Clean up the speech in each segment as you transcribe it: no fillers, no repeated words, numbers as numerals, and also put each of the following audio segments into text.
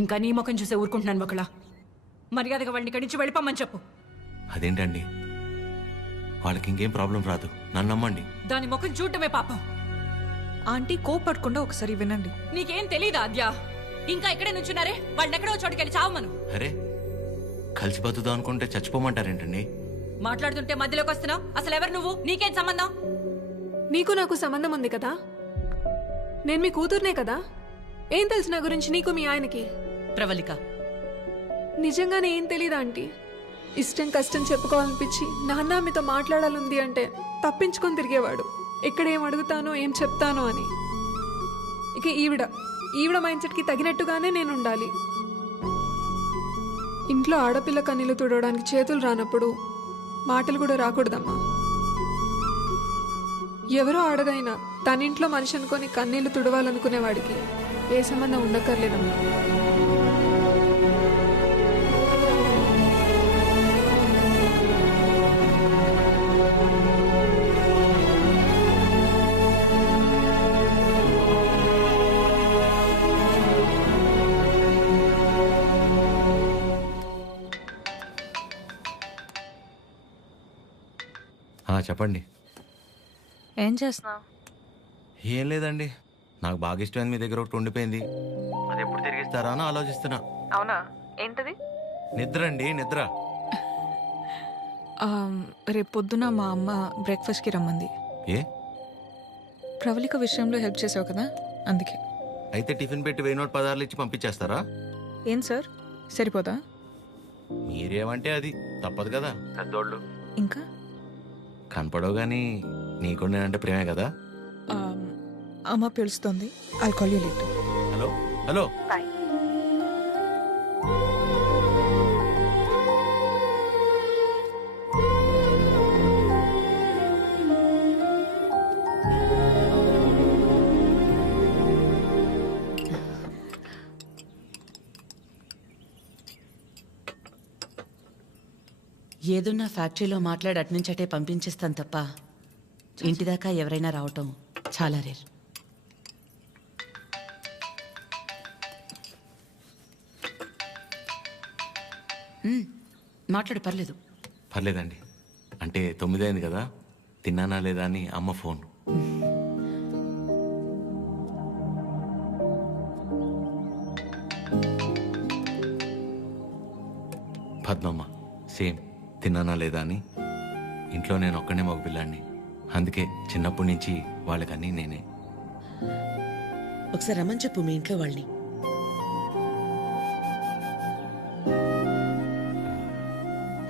ఇంకా నీ ముఖం చూసే ఊరుకుంటున్నాను ఒకలా. మర్యాదగా వాళ్ళని ఇక్కడి నుంచి వెళ్ళిపోమని చెప్పు. అదేంటండి, వాళ్ళకి ఇంకేం ప్రాబ్లం రాదు, నన్ను నమ్మండి. దాని ముఖం చూడటమే పాపం. ఆంటీ కోపడకుండా ఒకసారి వినండి. నీకేం తెలీదా ఆద్య? ఇంకా ఇక్కడే నుంచున్నారే, వాళ్ళని ఎక్కడో చోటుకెళ్ళి చావమను. అరే, కలిసి బతుకుదాం అనుకుంటే చచ్చిపోమంటారేంటండి? మాట్లాడుతుంటే మధ్యలోకి వస్తున్నావు. అసలు ఎవరు నువ్వు? నీకేం సంబంధం? నీకు నాకు సంబంధం ఉంది కదా. నేను మీ కూతుర్నే కదా. ఏం తెలుసు నా గురించి నీకు మీ ఆయనకి? ప్రవళిక, నిజంగానే ఏం తెలీదా ఆంటీ? ఇష్టం కష్టం చెప్పుకోవాలనిపించి నాన్న మీతో మాట్లాడాలంది అంటే తప్పించుకొని తిరిగేవాడు. ఎక్కడ ఏం అడుగుతానో ఏం చెప్తానో అని. ఇక ఈవిడ మైండ్ సెట్కి తగినట్టుగానే నేను ఉండాలి. ఇంట్లో ఆడపిల్ల కన్నీళ్లు తుడవడానికి చేతులు రానప్పుడు మాటలు కూడా రాకూడదమ్మా. ఎవరో ఆడదైనా తన ఇంట్లో మనిషి అనుకొని కన్నీళ్లు తుడవాలనుకునేవాడికి ఏ సంబంధం ఉండక్కర్లేదమ్మా. చెప్పండి. ఏం చేస్తున్నావు? ఏం లేదండి, నాకు బాగా ఇష్టమైంది మీ దగ్గర ఒకటి ఉండిపోయింది. అది ఎప్పుడు తిరిగిస్తారా అని ఆలోచిస్తున్నా. అవునా? ఏంటది? నిద్ర అండి, నిద్ర. రేపు పొద్దున మా అమ్మ బ్రేక్ఫాస్ట్కి రమ్మంది. ఏ? ప్రవళిక విషయంలో హెల్ప్ చేసావు కదా, అందుకే. అయితే టిఫిన్ పెట్టి 1000 పదార్లు ఇచ్చి పంపించేస్తారా? ఏం సార్, సరిపోదా? మీరేమంటే అది తప్పదు కదా, పెద్దోళ్ళు. ఇంకా కనపడవు కానీ నీకు నేనంటే ప్రేమే కదా. అమ్మ పిలుస్తుంది. I'll call you later. Hello hello. Bye. ఏదున్నా ఫ్యాక్టరీలో మాట్లాడి అట్నుంచటే పంపించేస్తాను తప్ప ఇంటిదాకా ఎవరైనా రావటం చాలా రేర్. మాట్లాడు, పర్లేదు. పర్లేదండి, అంటే 9 అయింది కదా, తిన్నానా లేదా అని అమ్మ ఫోన్. పద్మమ్మ సేమ్, తిన్నానా లేదా అని. ఇంట్లో నేను ఒక్కనే మగ పిల్లాడిని, అందుకే చిన్నప్పటి నుంచి వాళ్ళకన్నీ నేనే. ఒకసారి రమ్మని చెప్పు మీ ఇంట్లో వాళ్ళని.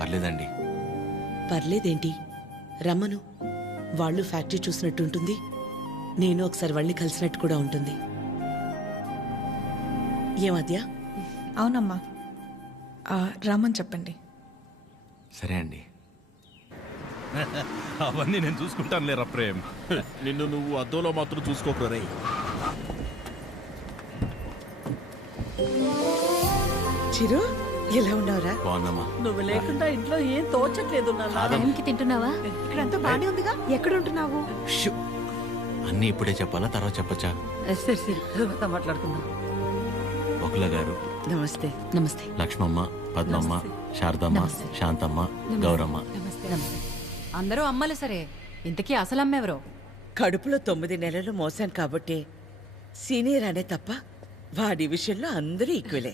పర్లేదండి. పర్లేదేంటి, రమ్మను. వాళ్ళు ఫ్యాక్టరీ చూసినట్టు ఉంటుంది, నేను ఒకసారి వాళ్ళని కలిసినట్టు కూడా ఉంటుంది. ఏమద్యా? అవునమ్మా, రమ్మని చెప్పండి. సరే అండి. అవన్నీ నేను చూసుకుంటాను లేరా ప్రేమ్. నిన్ను నువ్వు అద్దంలో మాత్రం చూసుకోకరే. చిరు, ఎలా ఉన్నావురా? బాగుందమ్మా. నువ్వు లేకుండా ఇంట్లో ఏం తోచట్లేదు. టైంకి తింటున్నావా? ఇక్కడంతా బానే ఉందిగా. ఎక్కడ ఉంటున్నావు? షూ, అన్నీ ఇప్పుడే చెప్పాలా, తర్వాత చెప్పచ్చా? సరే తర్వాత మాట్లాడుకుందాం. బకుల గారు, నమస్తే. నమస్తే. లక్ష్మమ్మ, పద్మమ్మ, శారదమ్మ, శాంతమ్మ, గౌరమ్మ. అందరూ అమ్మలు సరే, ఇంతకీ అసలు అమ్మెవరో? కడుపులో 9 నెలలు మోసాను కాబట్టి సీనియర్ అనే తప్ప వాడి విషయంలో అందరూ ఈక్వలే.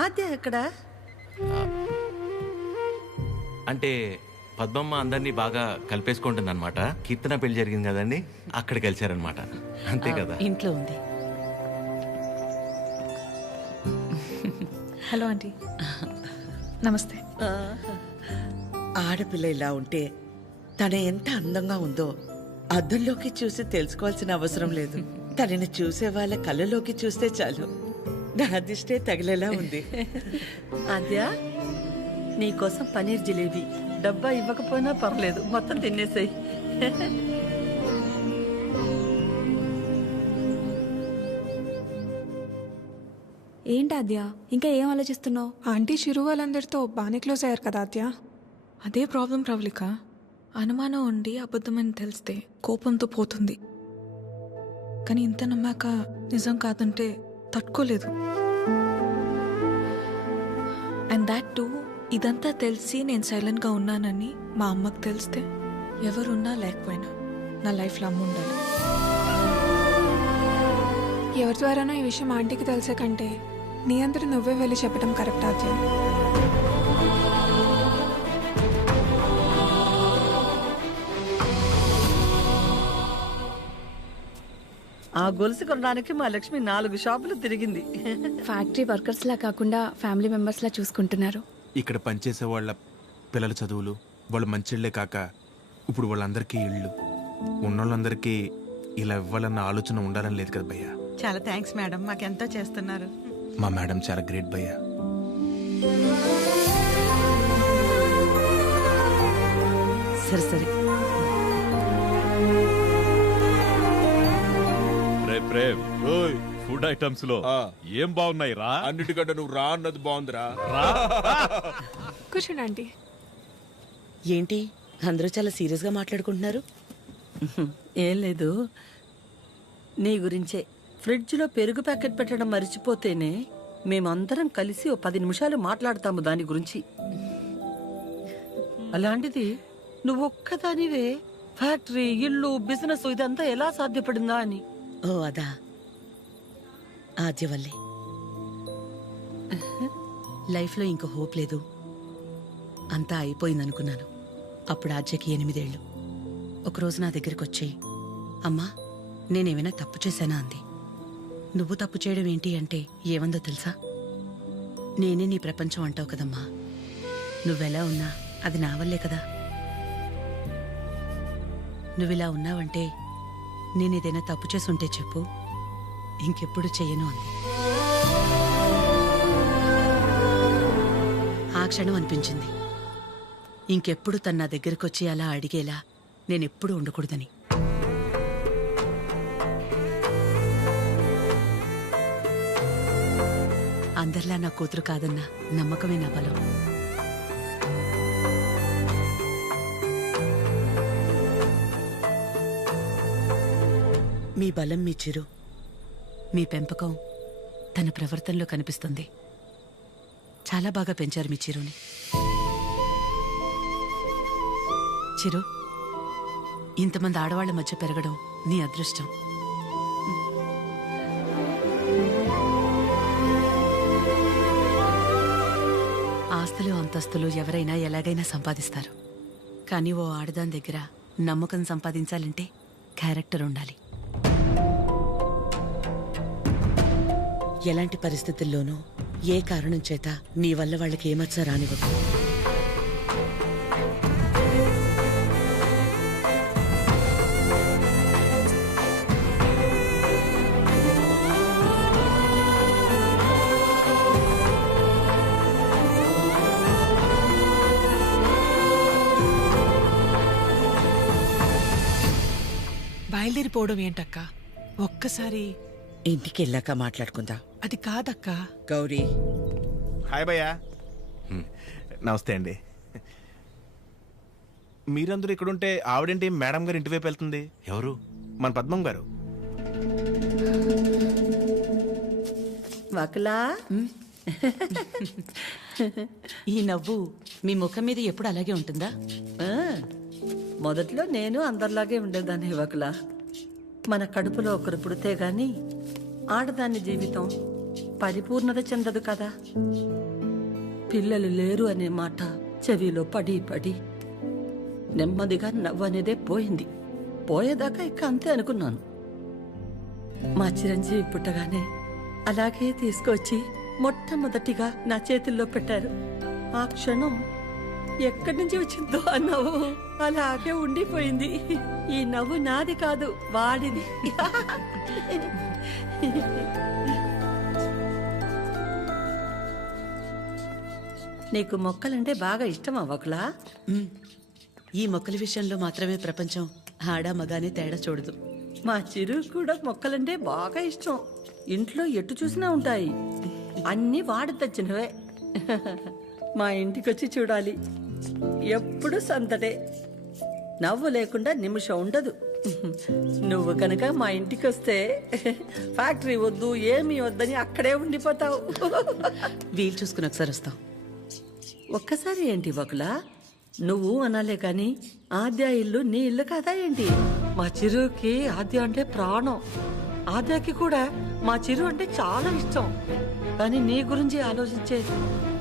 ఆద్య ఎక్కడ? అంటే పద్మమ్మ అందరినీ బాగా కలిపేసుకుంటుంది అనమాట. కీర్తన పెళ్లి జరిగింది కదండి, అక్కడ కలిశారనమాట. అంతే కదా. ఇంట్లో ఉంది. Hello aunty. నమస్తే. ఆడపిల్ల ఇలా ఉంటే తన ఎంత అందంగా ఉందో అద్దంలోకి చూసి తెలుసుకోవాల్సిన అవసరం లేదు. తనని చూసే వాళ్ళ కళ్ళలోకి చూస్తే చాలు. నా దిష్టే తగిలేలా ఉంది. ఆద్య, నీకోసం పనీర్ జిలేబీ. డబ్బా ఇవ్వకపోయినా పర్లేదు, మొత్తం తినేసాయి. ఏంటి ఆద్య, ఇంకా ఏం ఆలోచిస్తున్నావు? ఆంటీ చిరు వాళ్ళందరితో బాగానే క్లోజ్ అయ్యారు కదా ఆద్య. అదే ప్రాబ్లం ప్రవళిక. అనుమానం ఉండి అబద్ధమని తెలిస్తే కోపంతో పోతుంది. కానీ ఇంత నమ్మాక నిజం కాదంటే తట్టుకోలేదు. అండ్ దాట్ టూ, ఇదంతా తెలిసి నేను సైలెంట్గా ఉన్నానని మా అమ్మకు తెలిస్తే ఎవరున్నా లేకపోయినా నా లైఫ్లో అమ్మ ఉండాలి. ఎవరి ద్వారానో ఈ విషయం ఆంటీకి తెలిసే కంటే నీ అందరూ నువ్వే వెళ్ళి చెప్పడం కరెక్ట్ ఆద్య. ఆ గొలుసు కొనడానికి మా లక్ష్మి 4 షాపులు తిరిగింది. ఫ్యాక్టరీ వర్కర్స్ లా కాకుండా ఫ్యామిలీ మెంబర్స్ లా చూసుకుంటున్నారు. ఇక్కడ పనిచేసే వాళ్ళ పిల్లల చదువులు, వాళ్ళ మంచిళ్లే కాక ఇప్పుడు వాళ్ళందరికీ ఇళ్ళు ఉన్నోళ్ళందరికీ ఇలా ఇవ్వాలన్న ఆలోచన ఉండాలని లేదు కదా భయ్యా. చాలా థ్యాంక్స్ మేడం, మాకెంతో చేస్తున్నారు. మా మేడం చాలా గ్రేట్ భయ్యా. సరే సరే, ప్రేమ్ ఫుడ్ ఐటమ్స్ లో ఏం బాగున్నాయి రా? అన్నిటికంటే నువ్వు రా అన్నది బాగుందిరా. కూర్చోండి ఆంటీ. ఏంటి అందరూ చాలా సీరియస్గా మాట్లాడుకుంటున్నారు? ఏం లేదు, నీ గురించే. ఫ్రిడ్జ్లో పెరుగు ప్యాకెట్ పెట్టడం మర్చిపోతేనే మేమందరం కలిసి 10 నిమిషాలు మాట్లాడతాము దాని గురించి. అలాంటిది నువ్వు ఒక్కదానివే ఫ్యాక్టరీ, ఇల్లు, బిజినెస్ ఇదంతా ఎలా సాధ్యపడిందా అని. ఓ అదా, ఆద్య వల్లే. లైఫ్లో ఇంకో హోప్ లేదు, అంతా అయిపోయిందనుకున్నాను. అప్పుడు ఆద్యకి 8 ఏళ్ళు. ఒకరోజు నా దగ్గరికి వచ్చి, అమ్మా నేనేమైనా తప్పు చేశానా అంది. నువ్వు తప్పు చేయడం ఏంటి అంటే ఏమందో తెలుసా? నేనే నీ ప్రపంచం అంటావు కదమ్మా, నువ్వెలా ఉన్నా అది నా వల్లే కదా. నువ్విలా ఉన్నావంటే నేనేదైనా తప్పు చేసుంటే చెప్పు, ఇంకెప్పుడు చెయ్యను అంది. ఆ క్షణం అనిపించింది ఇంకెప్పుడు తన నా దగ్గరకు వచ్చి అలా అడిగేలా నేనెప్పుడు ఉండకూడదని. అందరిలా నా కూతురు కాదన్న నమ్మకమే నా బలం. మీ బలం మీ చిరు, మీ పెంపకం తన ప్రవర్తనలో కనిపిస్తుంది. చాలా బాగా పెంచారు మీ చిరుని. చిరు, ఇంతమంది ఆడవాళ్ల మధ్య పెరగడం నీ అదృష్టం. ఆస్తులు అంతస్తులు ఎవరైనా ఎలాగైనా సంపాదిస్తారు, కానీ ఓ ఆడదాని దగ్గర నమ్మకం సంపాదించాలంటే క్యారెక్టర్ ఉండాలి. ఎలాంటి పరిస్థితుల్లోనూ ఏ కారణం చేత నీ వల్ల వాళ్ళకి ఏమచ్చ రానివ్వదు. బయలుదేరిపోవడం ఏంటక్క? ఒక్కసారి ఇంటికి వెళ్ళాక మాట్లాడుకుందా. అది కాదక్కా. గౌరీ, హాయ్ భయ్యా. నమస్తే అండి. మీరందరూ ఇక్కడుంటే ఆవిడేంటి మేడం గారు ఇంటి వైపు వెళ్తుంది? ఎవరు? మన పద్మం గారు. వకలా, ఈ నవ్వు మీ ముఖం మీద ఎప్పుడు అలాగే ఉంటుందా? మొదట్లో నేను అందరిలాగే ఉండేదాన్ని వకలా. మన కడుపులో ఒకరు పుడితే గాని ఆడదాని జీవితం పరిపూర్ణత చెందదు కదా. పిల్లలు లేరు అనే మాట చెవిలో పడి పడి నెమ్మదిగా నవ్వు అనేదే పోయింది. పోయేదాకా ఇక అంతే అనుకున్నాను. మా చిరంజీవి పుట్టగానే అలాగే తీసుకొచ్చి మొట్టమొదటిగా నా చేతుల్లో పెట్టారు. ఆ క్షణం ఎక్కడి నుంచి వచ్చిందో ఆ నవ్వు అలాగే ఉండిపోయింది. ఈ నవ్వు నాది కాదు, వాడిది. నీకు మొక్కలంటే బాగా ఇష్టం అవ్వకులా? ఈ మొక్కల విషయంలో మాత్రమే ప్రపంచం ఆడా మగానే తేడా చూడదు. మా చిరు కూడా మొక్కలంటే బాగా ఇష్టం. ఇంట్లో ఎటు చూసినా ఉంటాయి. అన్నీ వాడి తెచ్చినవే. మా ఇంటికొచ్చి చూడాలి, ఎప్పుడు సందడే. నవ్వు లేకుండా నిమిషం ఉండదు. నువ్వు కనుక మా ఇంటికి వస్తే ఫ్యాక్టరీ వద్దు ఏమీ వద్దని అక్కడే ఉండిపోతావు. వీలు చూసుకుని ఒకసారి వస్తాం. ఒక్కసారి ఏంటి వకులా, నువ్వు అనాలే కాని ఆద్య ఇల్లు నీ ఇల్లు కాదా ఏంటి? మా చిరుకి ఆద్య అంటే ప్రాణం. ఆద్యకి కూడా మా చిరు అంటే చాలా ఇష్టం. కానీ నీ గురించి ఆలోచించే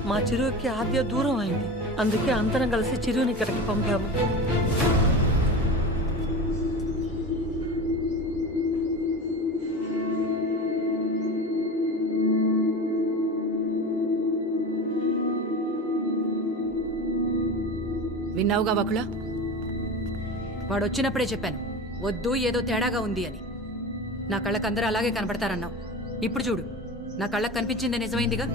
మా చిరుకి ఆద్య దూరం అయింది. అందుకే అందరం కలిసి చిరుని ఇక్కడికి పంపాము. విన్నావుగా వకులా, వాడు వచ్చినప్పుడే చెప్పాను వద్దు, ఏదో తేడాగా ఉంది అని. నా కళ్ళకు అందరూ అలాగే కనపడతారన్నావు. ఇప్పుడు చూడు, నా కళ్ళకు కనిపించింది నిజమైందిగా.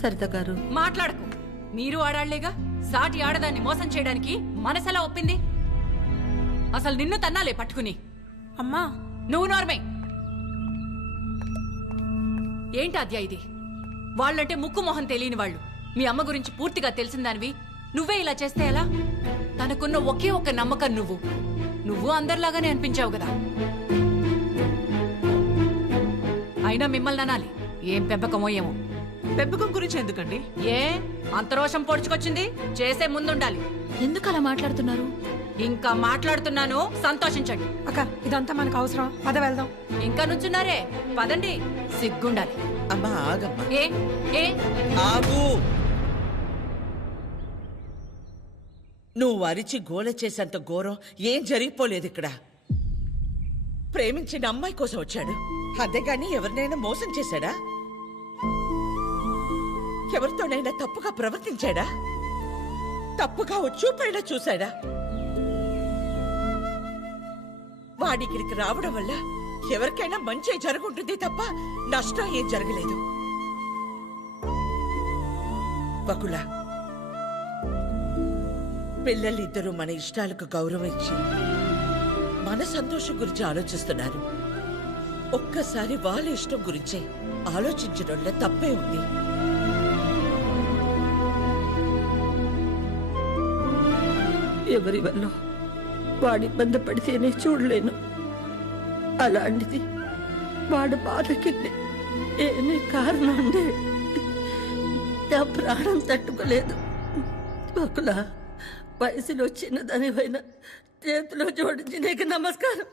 సరిత గారు మాట్లాడకు. మీరు ఆడాళ్లేగా. సాటి ఆడదాన్ని మోసం చేయడానికి మనసెలా ఒప్పింది? అసలు నిన్ను తన్నాలే పట్టుకుని. అమ్మా, నువ్వు నోర్మే. ఏంటి అద్యా ఇది? వాళ్ళంటే ముక్కు మొహం తెలియని వాళ్ళు. మీ అమ్మ గురించి పూర్తిగా తెలిసిందానివి నువ్వే ఇలా చేస్తే ఎలా? తనకున్న ఒకే ఒక్క నమ్మకం నువ్వు అందరిలాగానే అనిపించావు కదా. అయినా మిమ్మల్ని అనాలి. ఏం పెంపకమో ఏమో. పెంపకం గురించి ఎందుకండి? ఏ అంత రోషం పొడుచుకొచ్చింది? చేసే ముందుండాలి. ఎందుకు అలా మాట్లాడుతున్నారు? ఇంకా మాట్లాడుతున్నాను, సంతోషించండి. అక్క, ఇదంతా మనకు అవసరం. పద వెళ్దాం. ఇంకా నుంచున్నారే, పదండి. సిగ్గుండాలి. అమ్మా ఆగమ్మా, ఏ ఏ ఆగు. నువ్వు అరిచి గోల చేసేంత ఘోరం ఏం జరిగిపోలేదు ఇక్కడ. ప్రేమించిన అమ్మాయి కోసం వచ్చాడు, అంతేగాని ఎవరినైనా మోసం చేశాడా? ఎవరితోనైనా తప్పుగా ప్రవర్తించాడా? తప్పుగా చూపైనా చూశాడా? వాడికిడికి రావడం వల్ల ఎవరికైనా మంచి జరుగుంటుంది తప్ప నష్టం ఏం జరగలేదు. బకులా, పిల్లలిద్దరూ మన ఇష్టాలకు గౌరవం ఇచ్చి మన సంతోషం గురించి ఆలోచిస్తున్నారు. ఒక్కసారి వాళ్ళ ఇష్టం గురించే ఆలోచించడంలో తప్పే ఉంది. ఎవరి వల్ల వాడి ఇబ్బంది పడితేనే చూడలేను. అలాంటిది వాడు బాధకి ఏమీ కారణం ఉండే నా ప్రాణం తట్టుకోలేదు. బకులా, వయసులో చిన్నదానివైనా చేతిలో జోడించి నీకు నమస్కారం.